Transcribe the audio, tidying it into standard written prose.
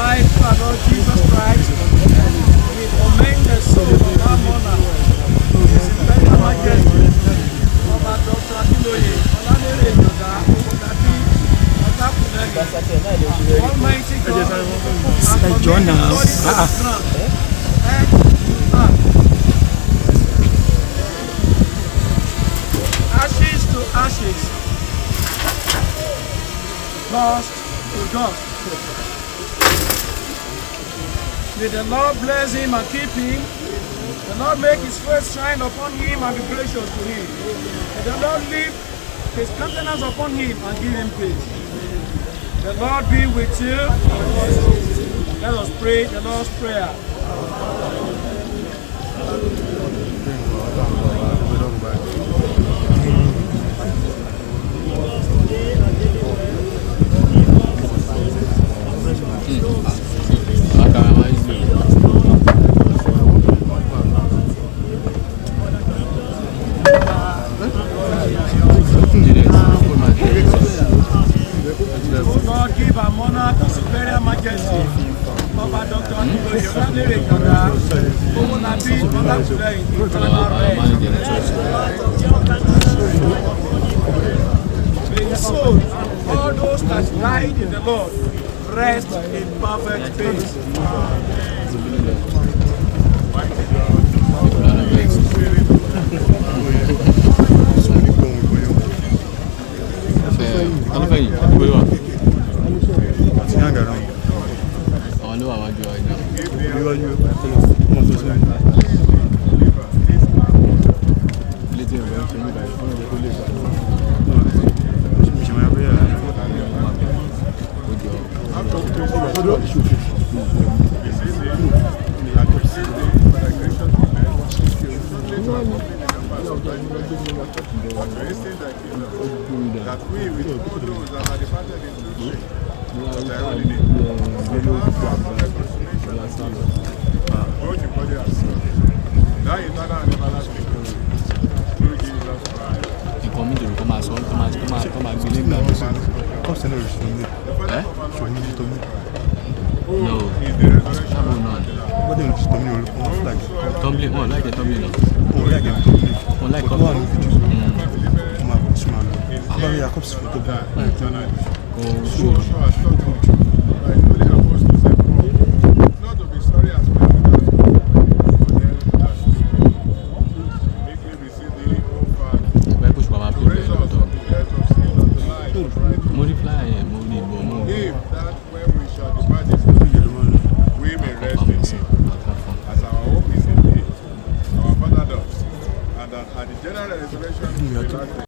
life to our Lord Jesus Christ, we commend the soul of our monarch, His Imperial Majesty, Ọba Dr. Akinloye, Olalere Ijoda, Ogunlabi, Otakunleye, Almighty God, and John commend now. the body to the ground. Ashes to ashes, dust to dust. May the Lord bless him and keep him. The Lord make his face shine upon him and be gracious to him. May the Lord lift his countenance upon him and give him peace. The Lord be with you. Let us pray the Lord's Prayer. God give our monarch His Imperial Majesty, Ọba Dr. Akinloye, Olalere Ijoda, Ogunlabi, Otakunleye, eternal rest. May the soul and all those that died in the Lord rest in perfect peace. That we will do those that are departed into sleep. That eternal and everlasting glory through Jesus Christ. No. Is the resurrection and the Tumbling, oh, like a tumbling. Oh, like a So also as short of like Holy Apostle said, not to be sorry as well for them that make me receive the old Father. To raise us from the death of sin unto life. If that when we shall depart this world, we may rest in him, as our hope is in him, our Father does, and that at the general resurrection of the last day,